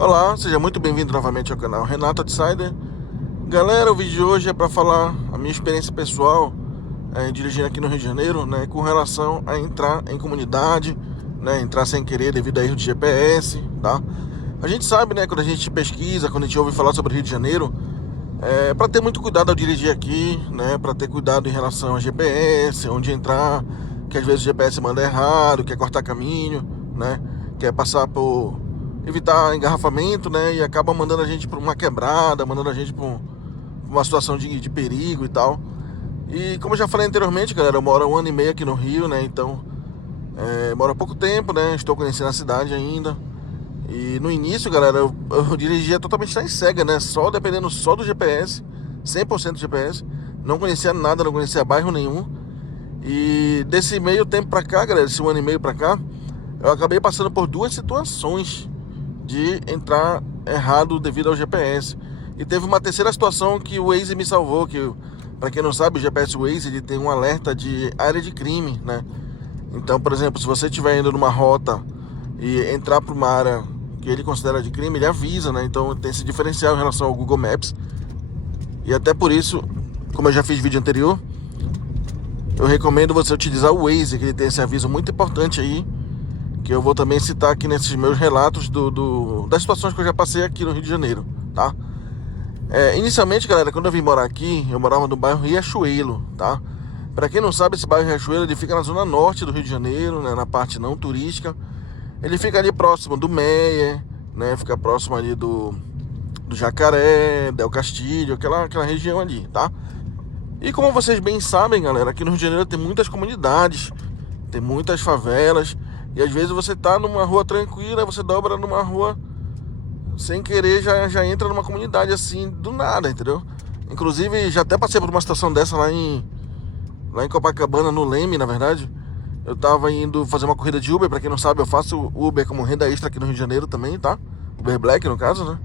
Olá, seja muito bem-vindo novamente ao canal Renato Outsider. Galera, o vídeo de hoje é para falar a minha experiência pessoal dirigindo aqui no Rio de Janeiro, né, com relação a entrar em comunidade, né, entrar sem querer devido a erro de GPS, tá? A gente sabe, né, quando a gente pesquisa, quando a gente ouve falar sobre o Rio de Janeiro, para ter muito cuidado ao dirigir aqui, né, para ter cuidado em relação a GPS, onde entrar, que às vezes o GPS manda errado, quer cortar caminho, né, quer passar por evitar engarrafamento, né, e acaba mandando a gente para uma quebrada, mandando a gente para uma situação de perigo e tal. E como eu já falei anteriormente, galera, eu moro há 1 ano e meio aqui no Rio, né, então moro há pouco tempo, né, estou conhecendo a cidade ainda. E no início, galera, eu dirigia totalmente na cega, né? Só dependendo só do GPS, 100% do GPS. Não conhecia nada, não conhecia bairro nenhum. E desse meio tempo pra cá, galera, esse 1 ano e meio pra cá, eu acabei passando por duas situações de entrar errado devido ao GPS. E teve uma terceira situação que o Waze me salvou, que, pra quem não sabe, o GPS Waze, ele tem um alerta de área de crime, né? Então, por exemplo, se você estiver indo numa rota e entrar para uma área que ele considera de crime, ele avisa, né? Então tem esse diferencial em relação ao Google Maps. E até por isso, como eu já fiz vídeo anterior, eu recomendo você utilizar o Waze, que ele tem esse aviso muito importante aí, que eu vou também citar aqui nesses meus relatos das situações que eu já passei aqui no Rio de Janeiro, tá? Inicialmente, galera, quando eu vim morar aqui, eu morava no bairro Riachuelo, tá? Pra quem não sabe, esse bairro Riachuelo, ele fica na zona norte do Rio de Janeiro, né? Na parte não turística. Ele fica ali próximo do Meia, né? Fica próximo ali do Jacaré, Del Castilho, aquela região ali, tá? E como vocês bem sabem, galera, aqui no Rio de Janeiro tem muitas comunidades, tem muitas favelas. E às vezes você tá numa rua tranquila, você dobra numa rua sem querer, já entra numa comunidade assim, do nada, entendeu? Inclusive, já até passei por uma situação dessa lá em Copacabana, no Leme, na verdade. Eu tava indo fazer uma corrida de Uber, pra quem não sabe, eu faço Uber como renda extra aqui no Rio de Janeiro também, tá? Uber Black, no caso, né?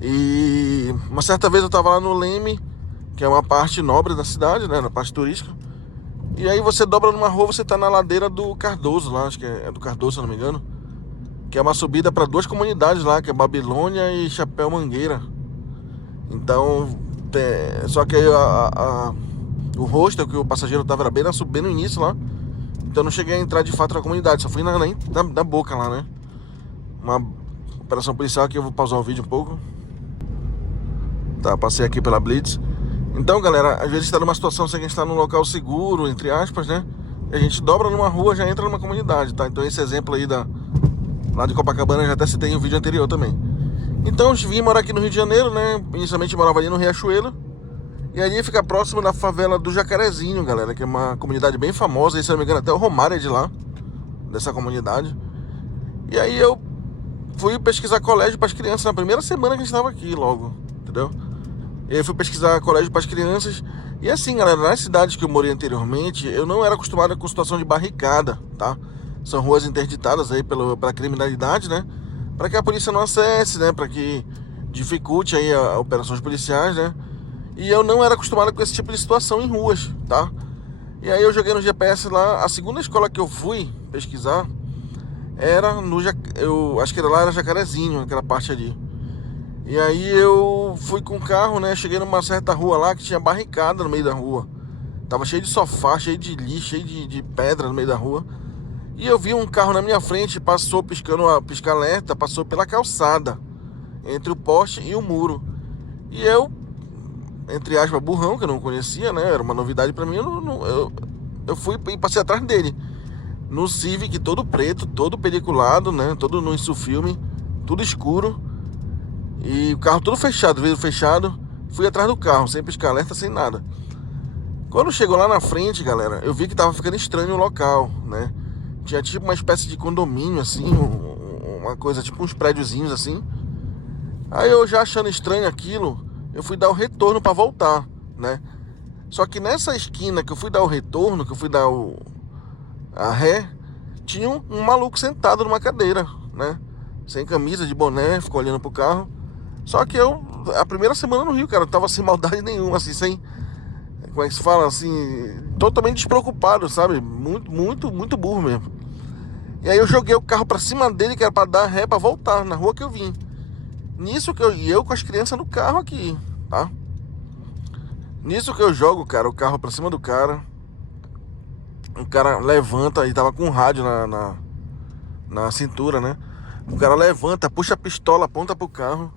E uma certa vez eu tava lá no Leme, que é uma parte nobre da cidade, né? Na parte turística. E aí você dobra numa rua, você tá na ladeira do Cardoso lá, acho que é do Cardoso, se eu não me engano. Que é uma subida pra duas comunidades lá, que é Babilônia e Chapéu Mangueira. Então, só que aí o hostel que o passageiro tava era bem no início lá. Então eu não cheguei a entrar de fato na comunidade, só fui na boca lá, né? Uma operação policial que eu vou pausar o vídeo um pouco. Tá, passei aqui pela Blitz. Então, galera, às vezes está numa situação assim que a gente está num local seguro, entre aspas, né? E a gente dobra numa rua, já entra numa comunidade, tá? Então esse exemplo aí lá de Copacabana, já até citei em um vídeo anterior também. Então eu vim morar aqui no Rio de Janeiro, né? Inicialmente eu morava ali no Riachuelo. E ali fica próximo da favela do Jacarezinho, galera, que é uma comunidade bem famosa. E se eu não me engano, até o Romário é de lá, dessa comunidade. E aí eu fui pesquisar colégio para as crianças na primeira semana que a gente estava aqui, logo, entendeu? E aí fui pesquisar colégio para as crianças. E assim, galera, nas cidades que eu morei anteriormente, eu não era acostumado com situação de barricada, tá? São ruas interditadas aí pela criminalidade, né? Para que a polícia não acesse, né? Para que dificulte aí a operações policiais, né? E eu não era acostumado com esse tipo de situação em ruas, tá? E aí eu joguei no GPS lá. A segunda escola que eu fui pesquisar era eu acho que era Jacarezinho, aquela parte ali. E aí eu fui com o carro, né? Cheguei numa certa rua lá que tinha barricada no meio da rua. Tava cheio de sofá, cheio de lixo, cheio de pedra no meio da rua. E eu vi um carro na minha frente, passou piscando a pisca-alerta, passou pela calçada, entre o poste e o muro. E eu, entre aspas, burrão, que eu não conhecia, né? Era uma novidade pra mim. Eu fui e passei atrás dele. No Civic, todo preto, todo peliculado, né? Todo no insufilme, tudo escuro. E o carro todo fechado, vidro fechado. Fui atrás do carro, sem piscar alerta, sem nada. Quando chegou lá na frente, galera, eu vi que tava ficando estranho o local, né? Tinha tipo uma espécie de condomínio, assim, uma coisa, tipo uns prédiozinhos, assim. Aí eu já achando estranho aquilo, eu fui dar o retorno pra voltar, né? Só que nessa esquina que eu fui dar o retorno, que eu fui dar a ré, tinha um maluco sentado numa cadeira, né? Sem camisa, de boné, ficou olhando pro carro. Só que a primeira semana no Rio, cara, eu tava sem maldade nenhuma, assim, sem... Como é que se fala, assim... Totalmente despreocupado, sabe? Muito burro mesmo. E aí eu joguei o carro pra cima dele, que era pra dar ré, pra voltar na rua que eu vim. Nisso que eu com as crianças no carro aqui, tá? Nisso que eu jogo, cara, o carro pra cima do cara. O cara levanta e tava com um rádio na cintura, né? O cara levanta, puxa a pistola, aponta pro carro.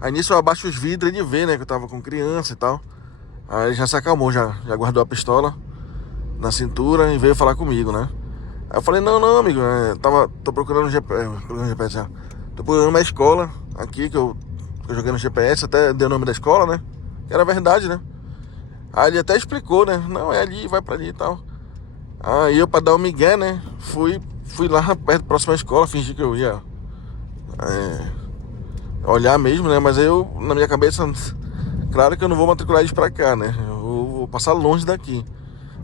Aí nisso eu abaixo os vidros e ele vê, né, que eu tava com criança e tal. Aí ele já se acalmou, já guardou a pistola na cintura e veio falar comigo, né? Aí eu falei, não, amigo, tô procurando um GPS, já. Tô procurando uma escola aqui que eu joguei no GPS, até dei o nome da escola, né? Que era verdade, né? Aí ele até explicou, né? Não, é ali, vai pra ali e tal. Aí eu, pra dar um migué, né? Fui lá perto, próxima à escola, fingi que eu ia olhar mesmo, né? Mas aí eu, na minha cabeça, claro que eu não vou matricular eles pra cá, né? Eu vou passar longe daqui.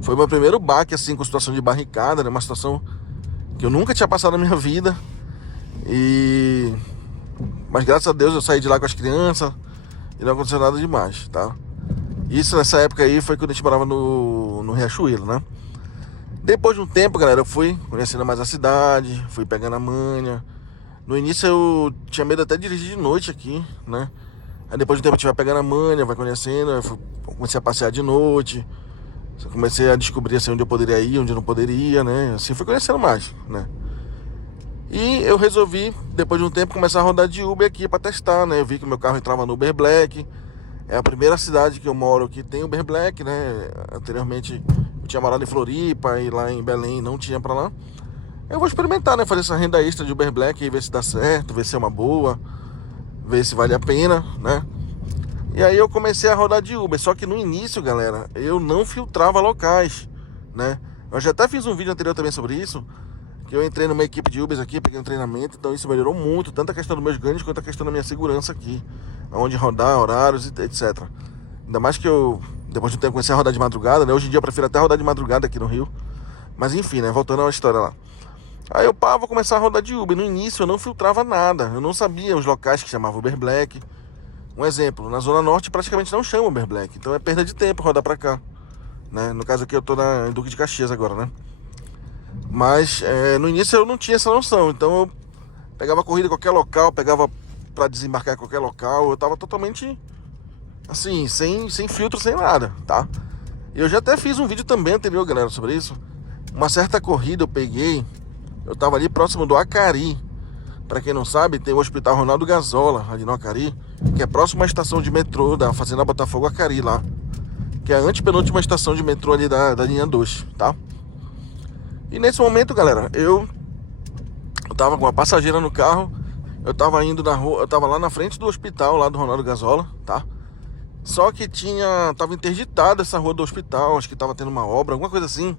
Foi meu primeiro baque, assim, com situação de barricada, né? Uma situação que eu nunca tinha passado na minha vida. Mas graças a Deus eu saí de lá com as crianças e não aconteceu nada demais, tá? Isso nessa época aí foi quando a gente morava no Riachuelo, né? Depois de um tempo, galera, eu fui conhecendo mais a cidade, fui pegando a manha. No início eu tinha medo até de dirigir de noite aqui, né? Aí depois de um tempo a gente vai pegando a manha, vai conhecendo, comecei a passear de noite. Comecei a descobrir assim, onde eu poderia ir, onde eu não poderia, né? Assim fui conhecendo mais, né? E eu resolvi, depois de um tempo, começar a rodar de Uber aqui pra testar, né? Eu vi que meu carro entrava no Uber Black. É a primeira cidade que eu moro que tem Uber Black, né? Anteriormente eu tinha morado em Floripa e lá em Belém não tinha pra lá. Eu vou experimentar, né? Fazer essa renda extra de Uber Black e ver se dá certo, ver se é uma boa, ver se vale a pena, né? E aí eu comecei a rodar de Uber. Só que no início, galera, eu não filtrava locais, né? Eu já até fiz um vídeo anterior também sobre isso, que eu entrei numa equipe de Ubers aqui, peguei um treinamento, então isso melhorou muito, tanto a questão dos meus ganhos quanto a questão da minha segurança aqui, onde rodar, horários, etc. Ainda mais que eu, depois de um tempo, comecei a rodar de madrugada, né? Hoje em dia eu prefiro até rodar de madrugada aqui no Rio. Mas enfim, né? Voltando à história lá. Aí eu, vou começar a rodar de Uber. No início eu não filtrava nada, eu não sabia os locais que chamavam Uber Black. Um exemplo, na Zona Norte praticamente não chama Uber Black, então é perda de tempo rodar pra cá, né? No caso aqui eu tô em Duque de Caxias agora, né? Mas no início eu não tinha essa noção, então eu pegava corrida em qualquer local, pegava pra desembarcar em qualquer local, eu tava totalmente assim, sem filtro, sem nada, tá? Eu já até fiz um vídeo também anterior, galera, sobre isso. Uma certa corrida eu peguei, eu tava ali próximo do Acari. Pra quem não sabe, tem o Hospital Ronaldo Gazola, ali no Acari, que é próximo à estação de metrô da Fazenda Botafogo Acari lá, que é a antepenúltima estação de metrô ali da linha 2, tá? E nesse momento, galera, eu tava com uma passageira no carro, eu tava indo na rua, eu tava lá na frente do hospital, lá do Ronaldo Gazola, tá? Só que tava interditada essa rua do hospital, acho que tava tendo uma obra, alguma coisa assim.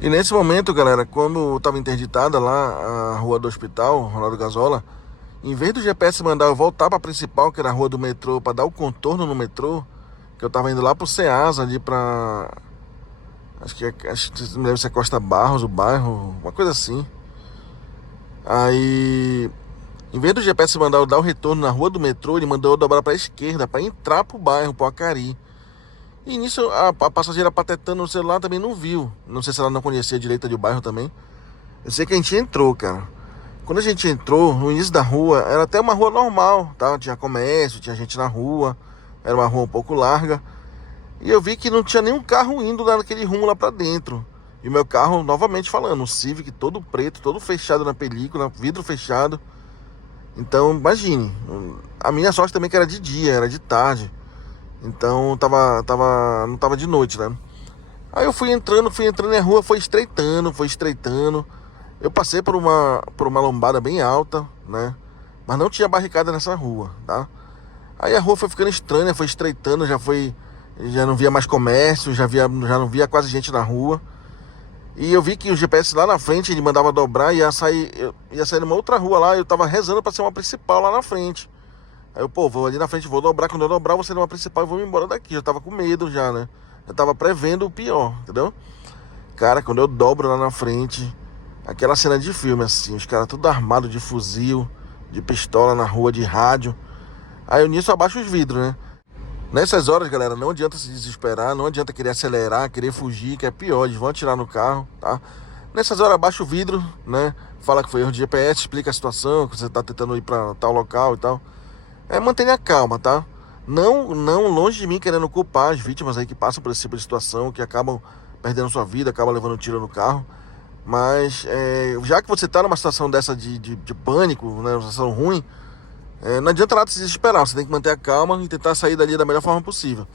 E nesse momento, galera, como tava interditada lá a rua do hospital, Ronaldo Gazola, em vez do GPS mandar eu voltar pra principal, que era a rua do metrô, pra dar o contorno no metrô, que eu tava indo lá pro Ceasa, ali pra... Acho que não lembro se é Costa Barros, o bairro, uma coisa assim. Aí, em vez do GPS mandar eu dar o retorno na rua do metrô, ele mandou eu dobrar pra esquerda, pra entrar pro bairro, pro Acari. E nisso a passageira patetando no celular também não viu. Não sei se ela não conhecia a direita do bairro também. Eu sei que a gente entrou, cara. Quando a gente entrou, no início da rua, era até uma rua normal, tá? Tinha comércio, tinha gente na rua. Era uma rua um pouco larga. E eu vi que não tinha nenhum carro indo naquele rumo lá pra dentro. E o meu carro, novamente falando, um Civic todo preto, todo fechado na película, vidro fechado. Então, imagine. A minha sorte também que era de dia, era de tarde. Então não tava de noite, né? Aí eu fui entrando e a rua foi estreitando. Eu passei por uma lombada bem alta, né? Mas não tinha barricada nessa rua, tá? Aí a rua foi ficando estranha, foi estreitando, já não via mais comércio, já não via quase gente na rua. E eu vi que o GPS lá na frente, ele mandava dobrar e ia sair numa outra rua lá. Eu tava rezando pra ser uma principal lá na frente. Aí eu, vou ali na frente, vou dobrar. Quando eu dobrar, vou sair numa principal e vou me embora daqui. Já tava com medo já, né? Eu tava prevendo o pior, entendeu? Cara, quando eu dobro lá na frente, aquela cena de filme assim, os caras tudo armados de fuzil, de pistola na rua, de rádio. Aí eu nisso abaixo os vidros, né? Nessas horas, galera, não adianta se desesperar, não adianta querer acelerar, querer fugir, que é pior, eles vão atirar no carro, tá? Nessas horas, abaixa o vidro, né? Fala que foi erro de GPS, explica a situação, que você tá tentando ir pra tal local e tal. Mantenha a calma, tá? Não longe de mim querendo culpar as vítimas aí que passam por esse tipo de situação, que acabam perdendo sua vida, acabam levando tiro no carro. Mas já que você está numa situação dessa de pânico, né, uma situação ruim, não adianta nada se desesperar. Você tem que manter a calma e tentar sair dali da melhor forma possível.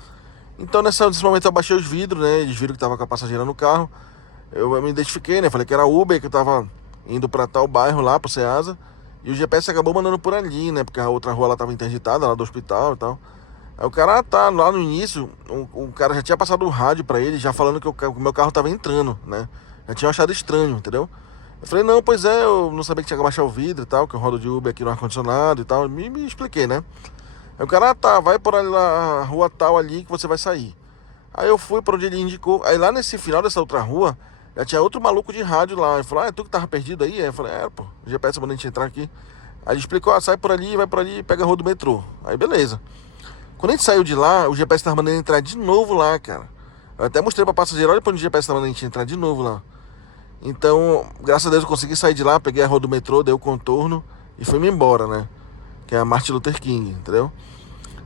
Então nesse momento eu abaixei os vidros, né? Eles viram que estava com a passageira no carro. Eu me identifiquei, né? Falei que era Uber, que eu estava indo para tal bairro lá, pro Ceasa. E o GPS acabou mandando por ali, né? Porque a outra rua lá estava interditada, lá do hospital e tal. Aí o cara tá lá no início, o cara já tinha passado o rádio pra ele, já falando que o meu carro tava entrando, né? Já tinha achado estranho, entendeu? Eu falei, não, pois é, eu não sabia que tinha que abaixar o vidro e tal, que eu rodo de Uber aqui no ar-condicionado e tal. Me expliquei, né? Aí o cara, tá, vai por ali lá, a rua tal ali que você vai sair. Aí eu fui pra onde ele indicou. Aí lá nesse final dessa outra rua, já tinha outro maluco de rádio lá. Ele falou, tu que tava perdido aí? Aí eu falei, pô, o GPS mandou a gente entrar aqui. Aí ele explicou, sai por ali, vai por ali, pega a rua do metrô. Aí beleza. Quando a gente saiu de lá, o GPS tava mandando entrar de novo lá, cara. Eu até mostrei pra passageira, olha pra onde o GPS tava mandando a gente entrar de novo lá. Então, graças a Deus eu consegui sair de lá, peguei a rua do metrô, dei o contorno e fui-me embora, né? Que é a Martin Luther King, entendeu?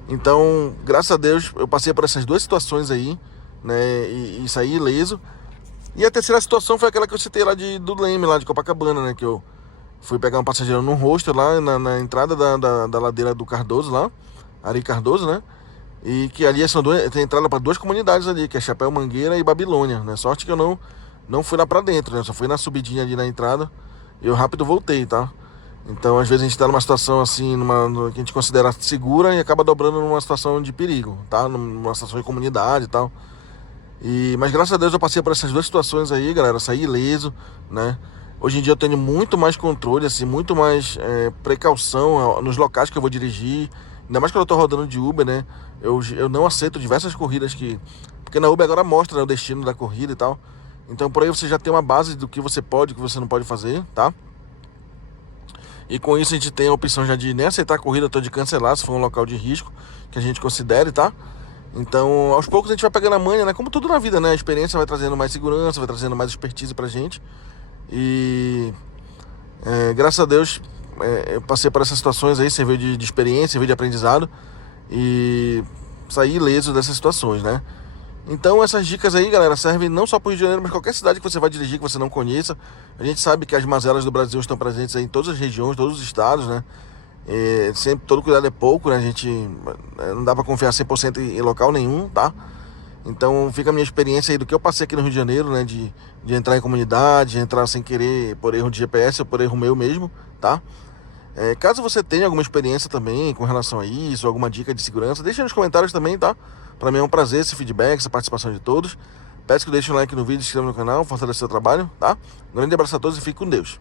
Então, graças a Deus, eu passei por essas duas situações aí, né? E saí ileso. E a terceira situação foi aquela que eu citei lá do Leme, lá de Copacabana, né? Que eu fui pegar um passageiro num hostel lá na entrada da ladeira do Cardoso lá, Ari Cardoso, né? E que ali tem entrada para duas comunidades ali, que é Chapéu Mangueira e Babilônia, né? Sorte que eu não fui lá para dentro, né? Só fui na subidinha ali na entrada e eu rápido voltei, tá? Então, às vezes a gente tá numa situação assim, que a gente considera segura e acaba dobrando numa situação de perigo, tá? Numa situação de comunidade e tal. Mas graças a Deus eu passei por essas duas situações aí, galera, saí ileso, né? Hoje em dia eu tenho muito mais controle, assim, muito mais precaução nos locais que eu vou dirigir. Ainda mais quando eu tô rodando de Uber, né? Eu não aceito diversas corridas porque na Uber agora mostra, né, o destino da corrida e tal. Então por aí você já tem uma base do que você pode e o que você não pode fazer, tá? E com isso a gente tem a opção já de nem aceitar a corrida, ou de cancelar, se for um local de risco que a gente considere, tá? Então, aos poucos a gente vai pegando a manha, né? Como tudo na vida, né? A experiência vai trazendo mais segurança, vai trazendo mais expertise pra gente. E graças a Deus eu passei por essas situações aí, serviu de experiência, serviu de aprendizado. E saí ileso dessas situações, né? Então essas dicas aí, galera, servem não só para o Rio de Janeiro, mas qualquer cidade que você vai dirigir que você não conheça. A gente sabe que as mazelas do Brasil estão presentes aí em todas as regiões, todos os estados, né? Sempre todo cuidado é pouco, né? A gente não dá para confiar 100% em local nenhum, tá? Então fica a minha experiência aí do que eu passei aqui no Rio de Janeiro, né? De entrar em comunidade, de entrar sem querer por erro de GPS ou por erro meu mesmo, tá? Caso você tenha alguma experiência também com relação a isso, alguma dica de segurança, deixa nos comentários também, tá? Para mim é um prazer esse feedback, essa participação de todos. Peço que deixem um like no vídeo, se inscrevam no canal, fortaleça o seu trabalho, tá? Um grande abraço a todos e fique com Deus.